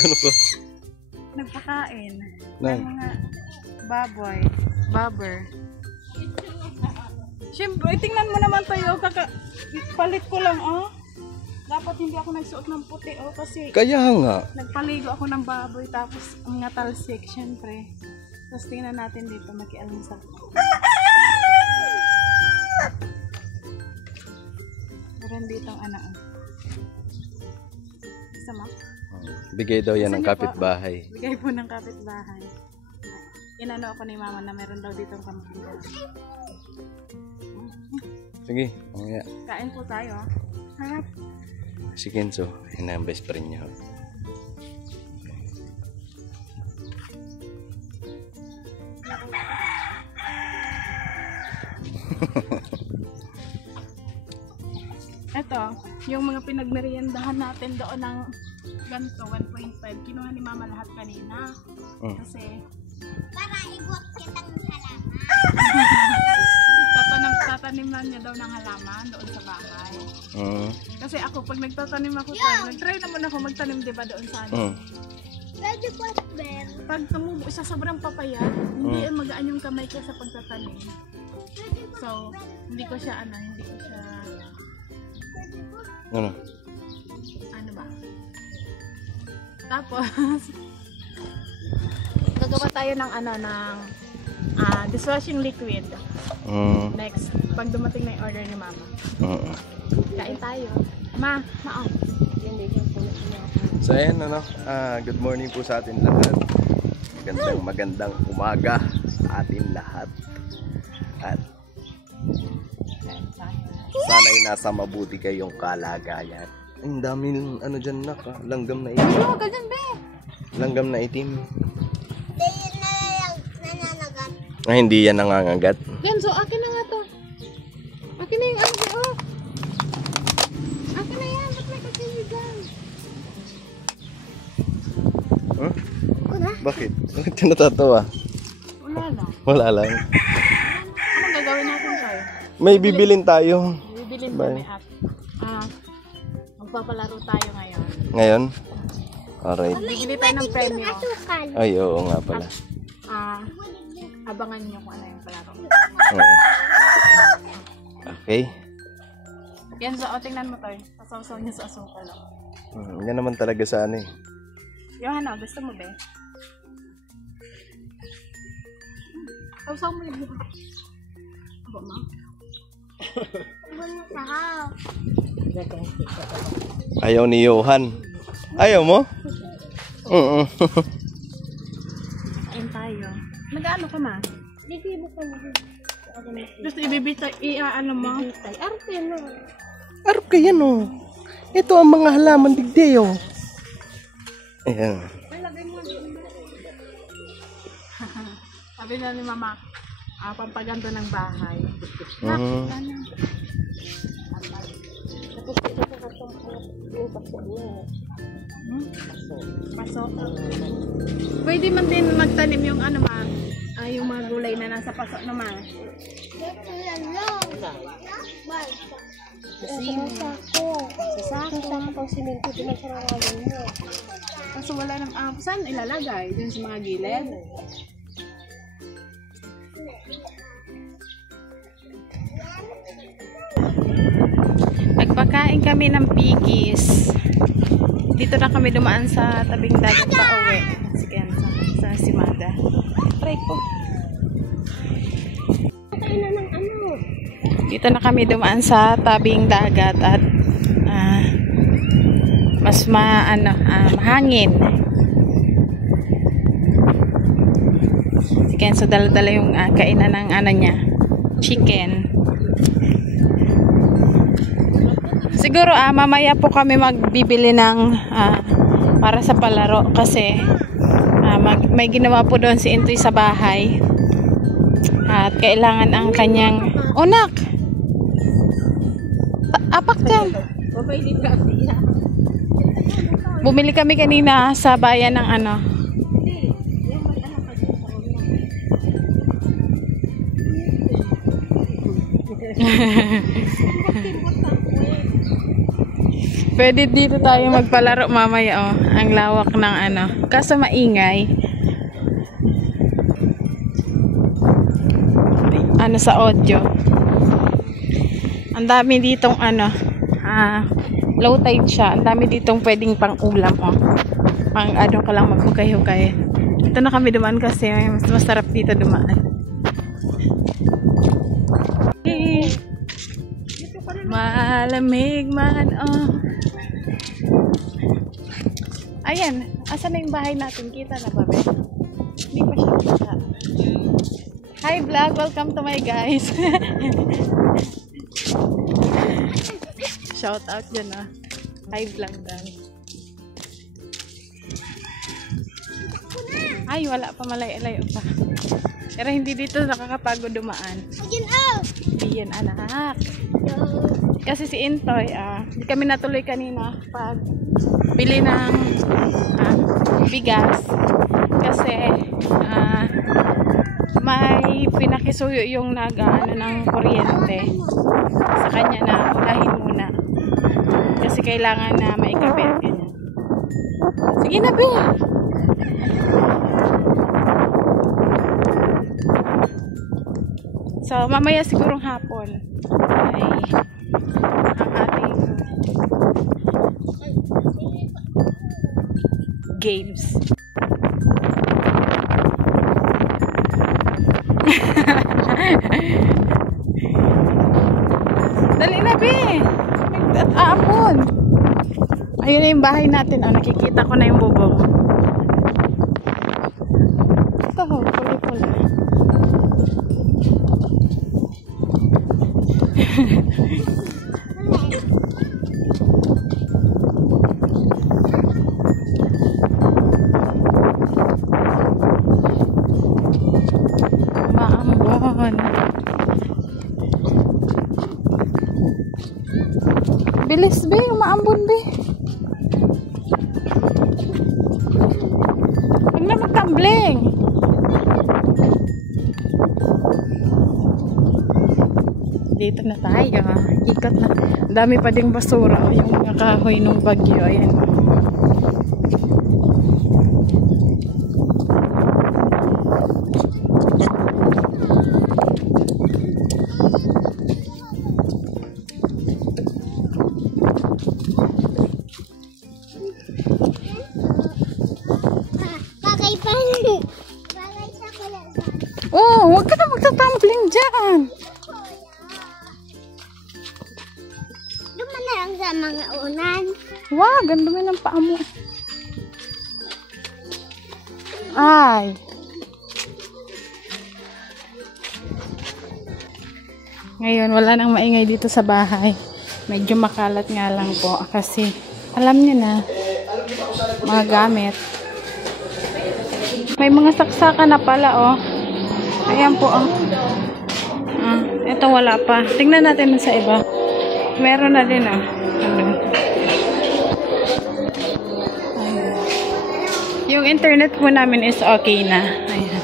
Gano'n ko? Nagpakain. Nay. Ng mga baboy. Babber. Siyempre, tingnan mo naman tayo. Palit ko lang, oh. Dapat hindi ako nagsuot ng puti, oh. Kasi Kaya nga. nagpaligo ako ng baboy. Tapos, ang mga talsik, siyempre. Tapos, tingnan natin dito. Makialmusal. Meron dito ang anak. Isa mo? Bigay daw yan ng Gusto niyo po? kapitbahay. Bigay po ng kapitbahay. Inano ako ni mama na meron daw ditong kambing. Sige, mamaya. Kain po tayo. Harap. Si Kenzo, yun ang best friend niya. Ito, yung mga pinagmeriendahan natin doon ng ganito, 1.5. Kinuha ni mama lahat kanina. Kasi Para ibuwak kitang halaman. tataniman niya daw ng halaman doon sa bahay. Kasi ako, pag nagtatanim ako tayo, nag-try naman ako magtanim, diba, doon sa ano. Pwede po, Ben. Pag tumubo siya sobrang papayat, hindi magaan yung kamay ko sa pagtatanim. So, hindi ko siya Ano? ano ba? Tapos, gagawa tayo ng dishwashing liquid. Next, pag dumating na yung order ni mama. Kain tayo. Mao. So ayan, good morning po sa atin lahat. Magandang umaga sa atin lahat. At sana'y nasa mabuti kayong kalagayan. Ang daming dyan langgam na itim. Ano, ganyan be? Langgam na itim. Hindi na lang nananagat. Hindi yan nangangagat. Genzo, akin na nga to. Akin na yung oh. Akin na yan, ba't may kasiligan? Huh? Bakit? Bakit ka natatawa? Wala lang. Wala lang. Anong gagawin natin tayo? May bibilin tayo. Bibilin kami at magpapalaro tayo ngayon. Ngayon? Alright. Bibili tayo ng premyo. Asukal. Ay, oo nga pala. Abangan nyo kung ano yung palaro. Oo. Okay. Yan, so, tingnan mo tayo. Pasawsaw niya sa asukal. Yan naman talaga sa ano eh. Johanna, gusto mo ba? Sausaw mo yung buka. Aba, ma? Ayaw ni Johan. Ayaw mo? Oo. Kain tayo. Nag-ano ka, ma? Bibibo ka na. Gusto ibibitay, ano mo? Arte na. Arap ka yan oh. Ito ang mga halaman digdi oh. Ayan. Sabi na ni mama, pampaganda ng bahay. Paso. Pwede man din magtanim yung ano ma, yung mga gulay na nasa paso naman. Sasako siminto din sa rawan mo. Kaso wala nang saan ilalagay? Dun sa mga gilid? Nagpakain kami ng pigis. Dito na kami dumaan sa tabing dagat pa uwi. Sige, sa Simada. Try ko. Kailan ng ano? Dito na kami dumaan sa tabing dagat at mas mahangin. Sige, so dala-dala yung kainan ng niya, chicken. Siguro mamaya po kami magbibili ng para sa palaro kasi may ginawa po doon si Intoy sa bahay at kailangan ang kanyang unak. Apak ka. Bumili kami kanina sa bayan ng Pwede dito tayo magpalaro mamaya, oh. Ang lawak ng ano. Kaso maingay. Ano sa audio. Ang dami ditong ano, low tide siya. Ang dami ditong pwedeng pang ulam, oh. Pang ano ka lang maghukay-hukay. Ito na kami dumaan kasi mas masarap dito dumaan. Malamig man, oh. Ayan, asan na yung bahay natin? Kita na ba, be? Hindi pa siya kita. Hi vlog, welcome to my guys. Shout out dyan, ah. Hi vlog daw. Ay, wala pa, malayo-layo pa. Pero hindi dito nakakapagod dumaan. Hindi yan, anak. Kasi si Intoy, hindi kami natuloy kanina pag bili ng bigas. Kasi may pinakisuyo yung nag-ano ng kuryente. Sa kanya na ulahin muna. Kasi kailangan na maikape at ganyan. Sige na, be! So, mamaya sigurong hapon ay ang ating games. Dali na, be! Aapon! Ayun na yung bahay natin. Oh, nakikita ko na yung bubong. Ito ho, pula-pula. Maambon. Bilis, be, umaambon, be. Huwag na magtambling. Dito na tayo. Ikot na. Ang dami pa ding basura. O, yung mga kahoy ng bagyo. Ayan. Oh, huwag ka na magtatumbling dyan. Duman na lang sa mga unan. Wow, ganda mo ng paa mo. Ay. Ngayon, wala nang maingay dito sa bahay. Medyo makalat nga lang po. Kasi, alam niyo na, mga gamit. May mga saksakan na pala, oh. Ayan po, oh. Ito wala pa. Tingnan natin sa iba. Meron na din, oh. Yung internet po namin is okay na. Ayan.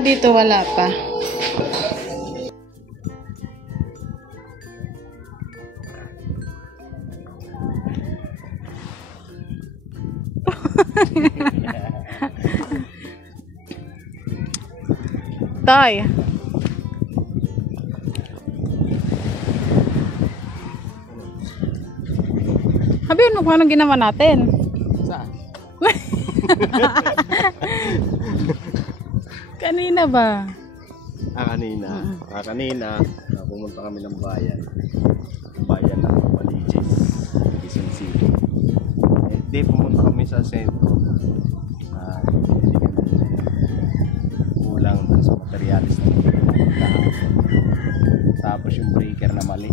Dito wala pa. Toy. Sabihin mo kung anong ginawa natin. Saan? Kanina ba? Kanina, pumunta kami ng bayan. Bayan ng Paliches, Quezon City. Di pumunta kami sa sentro. Kulang dun sa materialis na tapos yung breaker na mali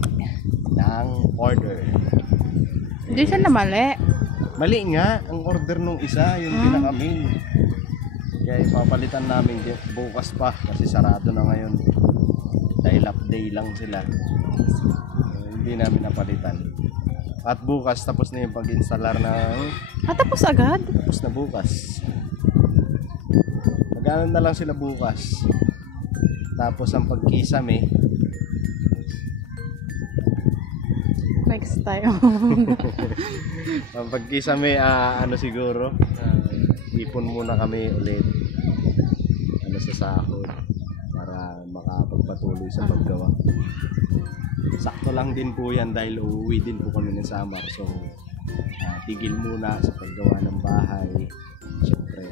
ng order. Hindi siya na mali. Mali nga ang order nung isa, yung pinaka-main. Kaya ipapalitan namin bukas pa kasi sarado na ngayon. Dahil half day lang sila. Hindi namin napalitan. At bukas tapos na yung pag-installer ng... Tapos agad? Tapos na bukas. Magkano na lang sila bukas. Tapos ang pagkisame, Next tayo. ang pagkisame, ano siguro, ipon muna kami ulit sa sahod para makapagpatuloy sa paggawa. Sakto lang din po yan dahil uuwi din po kami ng summer. So, tigil muna sa paggawa ng bahay. Siyempre,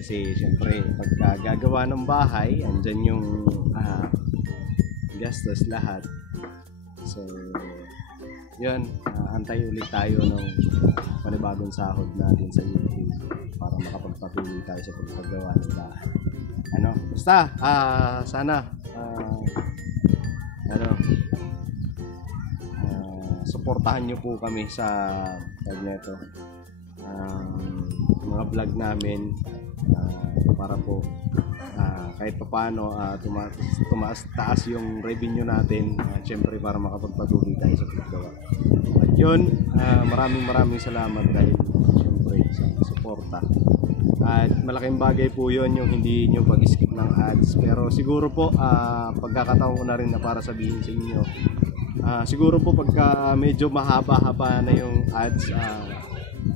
kasi siyempre, pagka gagawa ng bahay, andyan yung gastos lahat. So, yun, antay ulit tayo ng panibagong sahod natin sa YouTube para makapagpatuloy tayo sa pagpagawa ng bahay. Basta, sana, suportahan nyo po kami sa mga vlog namin para po kahit paano taas yung revenue natin, syempre para makapagpatuloy tayo sa paggawa. At yun, maraming salamat dahil syempre sa suporta. At malaking bagay po yun yung hindi nyo pag-skip ng ads. Pero siguro po, pagkakataon ko na rin na para sabihin sa inyo, siguro po pagka medyo mahaba-haba na yung ads,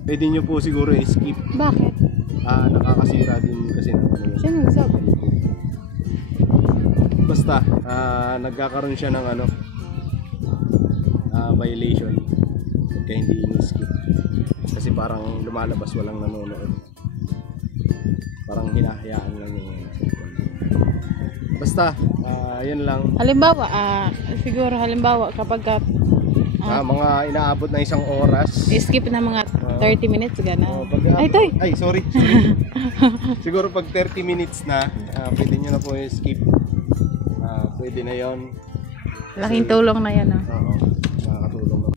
pwede nyo po siguro i-skip. Bakit? Nakakasira din kasi Sino nagsabi? basta nagkakaroon siya ng violation pagka hindi in-skip kasi parang lumalabas walang nanonood, parang hinahayaan lang yung basta yun lang. Siguro halimbawa kapag mga inaabot na isang oras, skip na mga 30 minutes gana. Sorry. Siguro pag 30 minutes na, pwede nyo na po i-skip. Pwede na yon. Laking tulong na yan. Oo, nakakatulong na.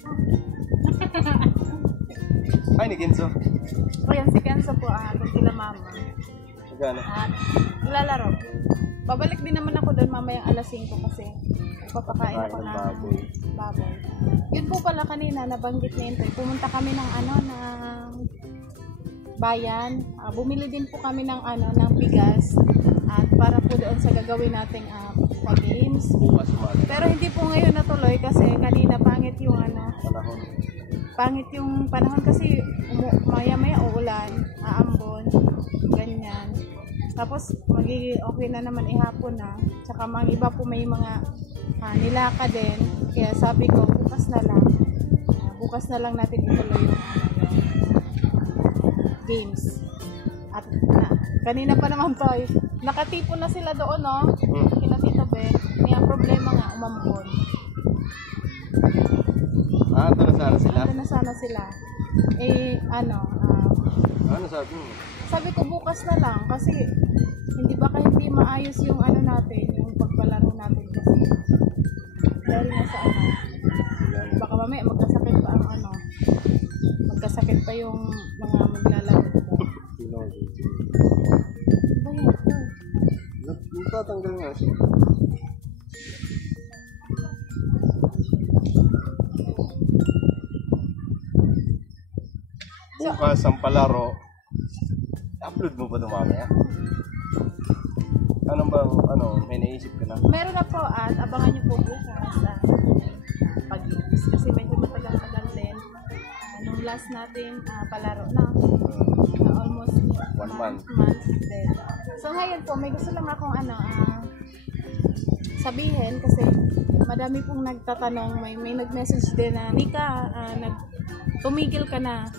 Ay, ni Kenzo. O yan, si Kenzo po, doon kila mama. Magano? Lalaro. Babalik din naman ako doon mamayang alas 5 kasi papakain ako ng baboy. Yun po pala kanina, nabanggit na yun. Pumunta kami ng ng bayan. Bumili din po kami ng ng bigas at para po doon sa gagawin nating games. Pero hindi po ngayon natuloy kasi kanina pangit yung panahon. Pangit yung panahon kasi maya-maya uulan, aambon, ganyan. Tapos magiging okay na naman ihapon na. Tsaka mga iba po may mga nilaka din. Kaya sabi ko bukas na lang natin ituloy yung games. At kanina pa naman toy, nakatipon na sila doon kina Tito Ben. May problema nga umambon. Ito na sana sila. Ano sabi mo? Sabi ko bukas na lang kasi hindi maayos yung natin, yung pagpalaro natin kasi dahil nga sa baka mamaya magkasakit pa yung mga maglalaro. Tatanggal nga siya. Bukas ang palaro. Upload mo ba ito mamaya? May naisip ka na? Meron na po at abangan nyo po bukas pag-ibis kasi medyo matagal-tagal din. Nung last natin palaro na almost 1 month din. So ngayon po may gusto lang akong sabihin kasi madami pong nagtatanong, may nag-message din na Nika, tumigil ka na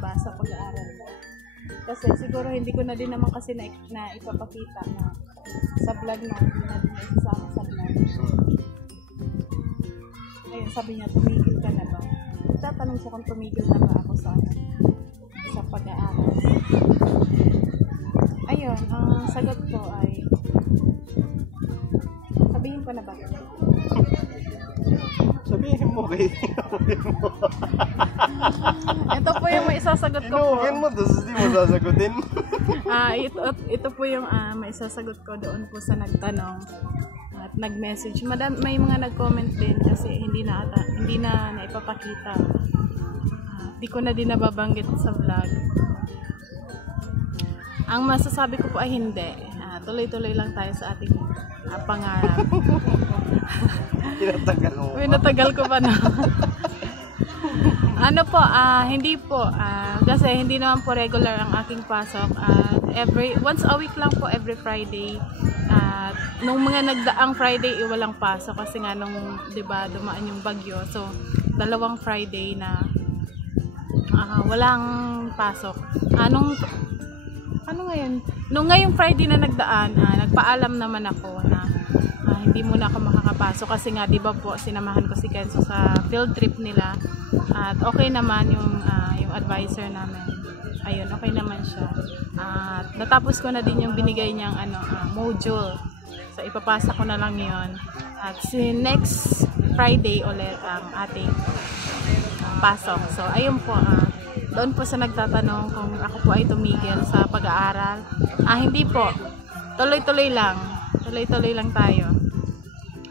ba sa pag-aaral? Kasi siguro hindi ko na din naman kasi na ipapakita na sa vlog na hindi na din isasama sa vlog. Ayun, sabi niya, tumigil ka na ba? Tatanong siya kung tumigil na ba ako sa pag-aaral. Ayun, ang sagot ko ay sabihin ko na ba? Sabihin mo kayo. Ito po yung may isasagot ko po. Inuugin mo, tapos hindi mo sasagutin. Ito po yung may isasagot ko doon po sa nagtanong at nag-message. May mga nag-comment din kasi hindi na naipapakita. Hindi ko na din nababanggit sa vlog. Ang masasabi ko po ay hindi. Tuloy-tuloy lang tayo sa ating pangarap. Tinatagal mo. Uy, natagal ko pa na. Ano po, hindi po. Kasi hindi naman po regular ang aking pasok. Once a week lang po, every Friday. Nung mga nagdaang Friday, walang pasok. Kasi nga nung, diba, dumaan yung bagyo. So, 2 Friday na walang pasok. Ano ngayon? Nung ngayong Friday na nagdaan, nagpaalam naman ako na hindi muna ako makakapasok kasi nga 'di ba po sinamahan ko si Kenzo sa field trip nila at okay naman yung advisor namin. Ayun, okay naman siya. At natapos ko na din yung binigay niyang module. So ipapasa ko na lang 'yon. At next Friday ulit ang ating pasok. So ayun po, doon po sa nagtatanong kung ako po ay tumigil sa pag-aaral. Hindi po. Tuloy-tuloy lang. Tuloy-tuloy lang tayo.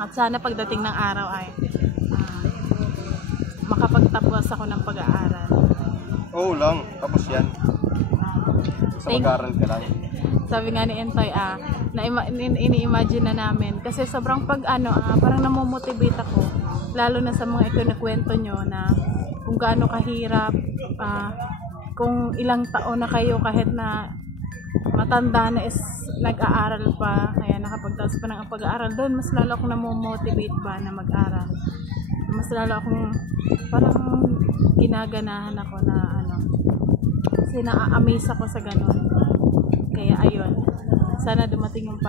At sana pagdating ng araw ay makapagtapos ako ng pag-aaral. Oo lang, tapos yan. Sa mag-aaral ka lang. Sabi nga ni Entoy, ini-imagine na namin. Kasi sobrang parang namomotivate ako. Lalo na sa mga ikinakwento nyo na kung gaano kahirap, kung ilang taon na kayo kahit na matanda na is nag-aaral pa, kaya nakapagtapos pa ng pag-aaral, doon mas lalo akong namomotivate ba na mag-aral. Mas lalo akong parang ginaganahan ako na kasi na-amaze ako sa ganun. Kaya ayun, sana dumating yung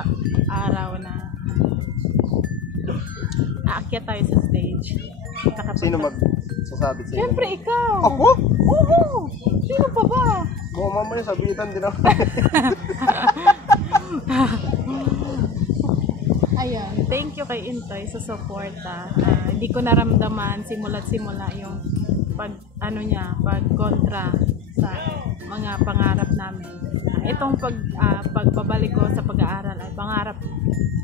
araw na aakyat tayo sa stage. Sino magsasabi sa'yo? Siyempre ikaw! Ako? Oo! Sino pa ba? Oo, mamaya sabitan din ako. Ayun, thank you kay Intoy sa suporta. Hindi ko naramdaman simula't simula yung pagkontra sa mga pangarap namin. Itong pagbabalik ko sa pag-aaral ay pangarap.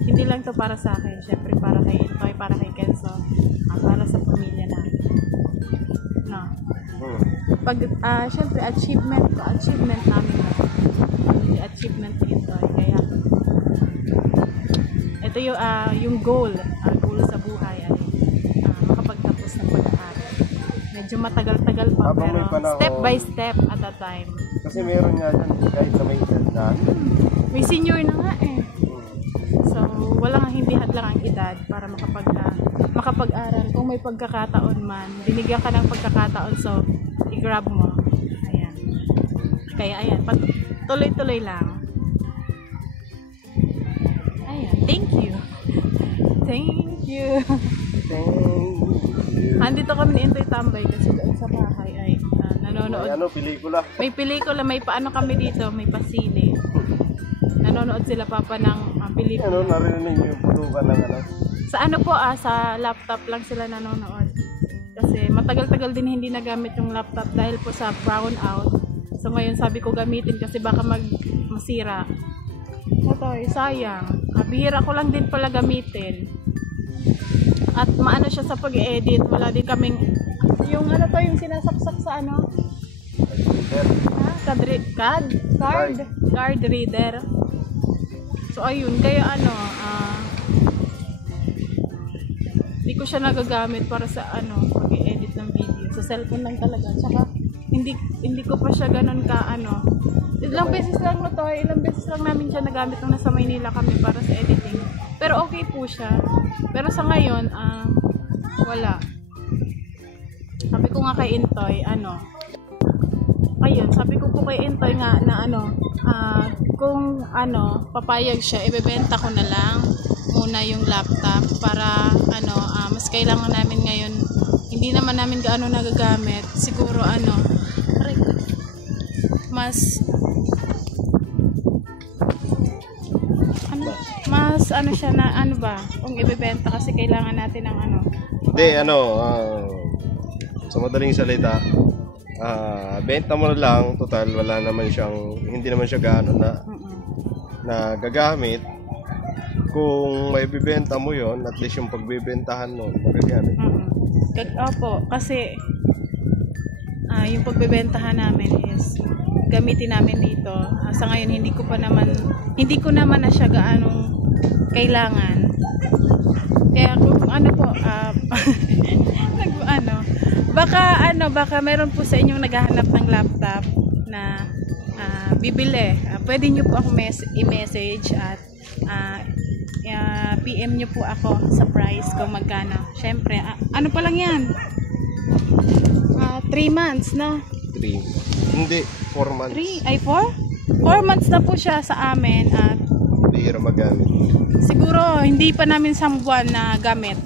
Hindi lang to para sa akin, syempre para kay Intoy, para kay Kenzo, para sa pamilya namin. No. Syempre achievement namin na. Achievement ni Intoy. Kaya ito yung goal sa buhay ay makapagtapos ng pag-aaral. Medyo matagal-tagal pa pero step by step at a time. Kasi meron nga dyan, kahit na may edad na. May senior na nga eh. So walang hindi hadlang ang edad para makapag-aral. Kung may pagkakataon man, binigyan ka ng pagkakataon, so i-grab mo. Ayan. Kaya ayan, tuloy-tuloy lang. Ayan, thank you. Thank you. Andito kami ni Intoy tambay kasi doon sa bahay ay nanonood. May pelikula. May pelikula, may paano kami dito, may pasine. Nanonood sila papa ng pelikula. Narinig mo yung putukan ng Sa sa laptop lang sila nanonood. Kasi matagal-tagal din hindi nagamit yung laptop dahil po sa brown out. So ngayon sabi ko gamitin kasi baka masira. Ito, sayang. Bihira ko lang din pala gamitin. At maano siya sa pag-edit. Wala din kaming yung yung sinasaksak sa card reader. So ayun, kaya hindi ko siya nagagamit para sa pag-edit ng video. Sa cellphone lang talaga. Tsaka hindi ko pa siya ganun ka ilang beses lang ilang beses lang namin siya nagamit nung nasa Maynila kami para sa editing. Pero okay po siya. Pero sa ngayon, wala. Sabi ko nga kay Intoy, ayun, sabi ko po kay Intoy nga na kung papayag siya, ibebenta ko na lang muna yung laptop para mas kailangan namin ngayon. Hindi naman namin gaano nagagamit. Siguro mas siya na kung ibebenta kasi kailangan natin ng Hindi, sa madaling salita, benta mo na lang, total hindi naman siya gaano na gagamit. Kung may bibenta mo yon, at least yung pagbebentahan mo magagamit. Opo, kasi yung pagbebentahan namin is gamitin namin dito. Sa ngayon hindi ko naman na siya gaanong kailangan. Kaya kung ano po, baka meron po sa inyong naghahanap ng laptop na bibili. Pwede nyo po ako i-message at PM nyo po ako sa price kung magkano. Syempre, ano pa lang yan? 3 months, no? 3. Hindi, 4 months. 4 months na po siya sa amin at Bihira magamit. siguro hindi pa namin buwan na gamit.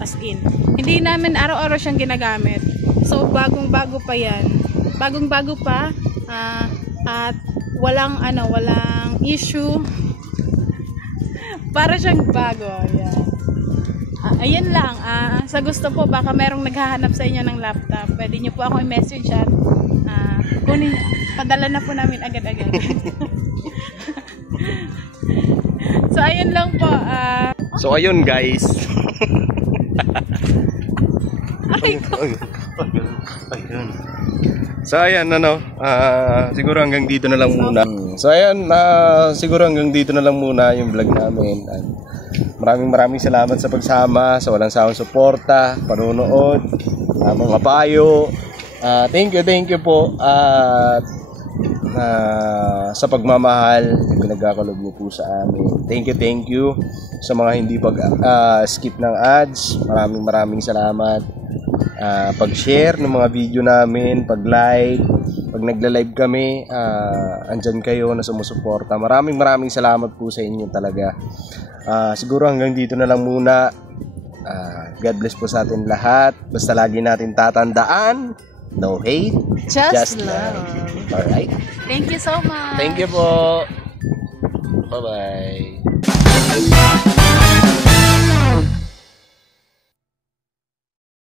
As in. Hindi namin araw-araw siyang ginagamit. So, bagong-bago pa yan. Bagong-bago pa. At walang issue. Para siyang bago. Ayan. Ayan lang. Sa gusto po, baka merong naghahanap sa inyo ng laptop. Pwede nyo po ako i-message at padala na po namin agad-agad. So, ayun lang po. So, ayun guys. So, ayan, siguro hanggang dito na lang muna. So, ayan, siguro hanggang dito na lang muna yung vlog namin. Maraming salamat sa pagsama, sa walang sawang suporta, panonood, mga payo. Thank you po. At sa pagmamahal pinagkakalob niyo po sa amin. Thank you sa mga hindi skip ng ads. Maraming salamat. Pag-share ng mga video namin, pag-like, pag nagla-live kami, andyan kayo na sumusuporta. Maraming salamat po sa inyo talaga. Siguro hanggang dito na lang muna. God bless po sa atin lahat. Basta lagi natin tatandaan, no hate, Just love. Alright? Thank you so much. Thank you po. Bye-bye.